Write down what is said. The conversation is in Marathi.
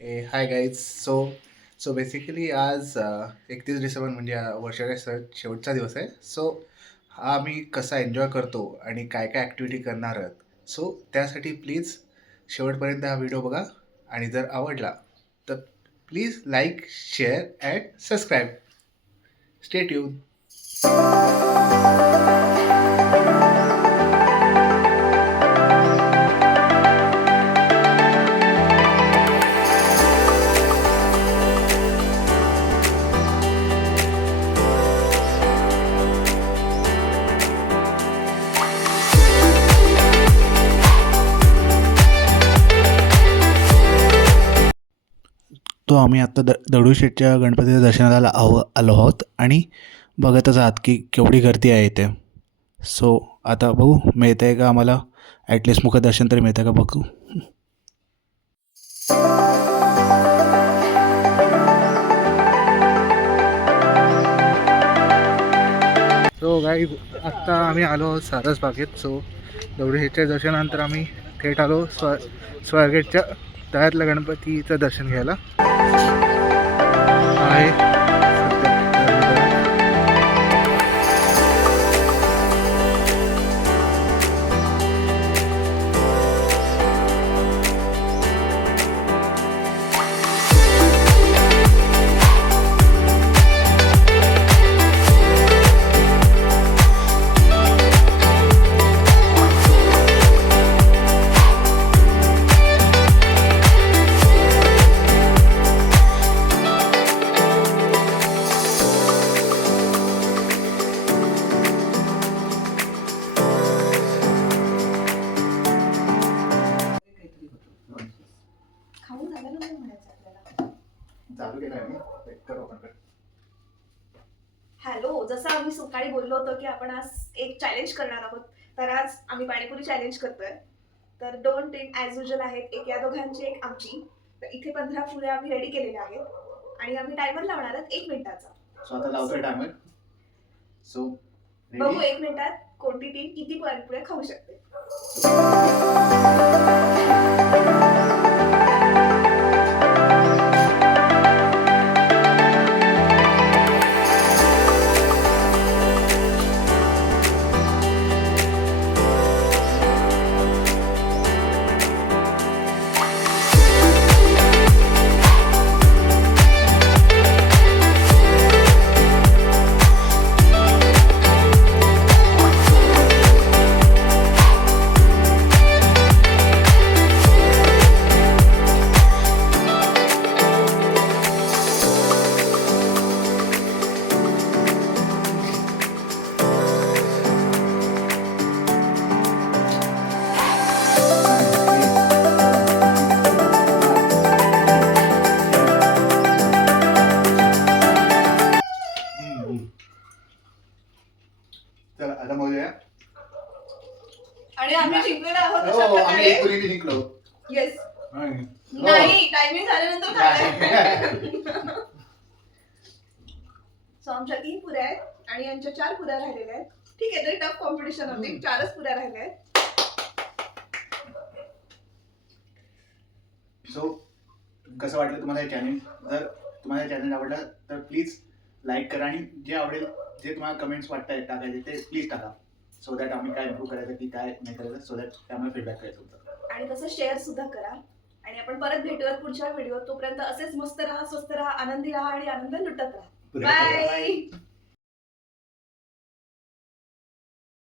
Hi guys. सो बेसिकली आज 31 डिसेंबर म्हणजे वर्षाच्या शेवटचा दिवस आहे. सो हा आम्ही कसा एन्जॉय करतो आणि काय काय ॲक्टिव्हिटी करणार आहोत. सो त्यासाठी प्लीज शेवटपर्यंत हा व्हिडिओ बघा आणि जर आवडला तर please like, share and subscribe. Stay tune. तो आम्ही आत्ता दगडूशेठच्या गणपतीच्या दर्शनाला आलो आहोत आणि बघतच आहात की केवढी गर्दी आहे इथे. सो आता बघू मिळतं आहे का आम्हाला, ॲटलिस्ट मुखदर्शन तरी मिळतं का बघू. सो गाईज, आत्ता आम्ही आलो आहोत सारसबागेत. सो दगडूशेठच्या दर्शनानंतर आम्ही थेट आलो स्वारगेटच्या तळ्यातल्या गणपतीचं दर्शन घ्यायला. आहे चालू केलं आहे. हॅलो, जसं आम्ही सकाळी बोललो होतो की आपण आज एक चॅलेंज करणार आहोत, तर आज आम्ही पाणीपुरी चॅलेंज करतोय. तर 2 टीम ॲज युजल आहेत, एक या दोघांची एक आमची. तर इथे 15 पुऱ्या आम्ही रेडी केलेल्या आहेत आणि आम्ही टायमर लावणार आहोत 1 मिनिटाचा. सो आता लावतोय टायमर. सो बघू 1 मिनिटात कोणती टीम किती पाणीपुऱ्या खाऊ शकते. चला आता बघूया. आणि आम्ही जिंकलेलो आहोत हो, अशा आम्ही प्रकारे. एक पुरी जिंकलो. येस. नाही. नाही, टायमिंग झाल्यानंतर खाल्लंय. सो आमच्या 3 पुऱ्या आहेत आणि यांच्या 4 पुऱ्या राहिलेल्या आहेत. ठीक आहे, तरी टफ कॉम्पिटिशन होती. 4च पुऱ्या राहिल्या आहेत. सो कसं वाटलं तुम्हाला हे चॅनल? जर तुम्हाला चॅनल आवडलं तर प्लीज लाईक करा आणि जे आवडेल, जे तुम्हाला कमेंट्स वाटतायत टाकायचे ते प्लीज टाका. सो दॅट आम्ही काय इम्प्रूव्ह करायचं की काय नाही करायचं, सो दॅट त्यामुळे फीडबॅक करायचं होतं. आणि तसं शेअर सुद्धा करा. आणि आपण परत भेटूयात पुढच्या व्हिडिओत. तोपर्यंत असेच मस्त राहा, स्वस्त राहा, आनंदी राहा आणि आनंद लुटत राहा. बाय.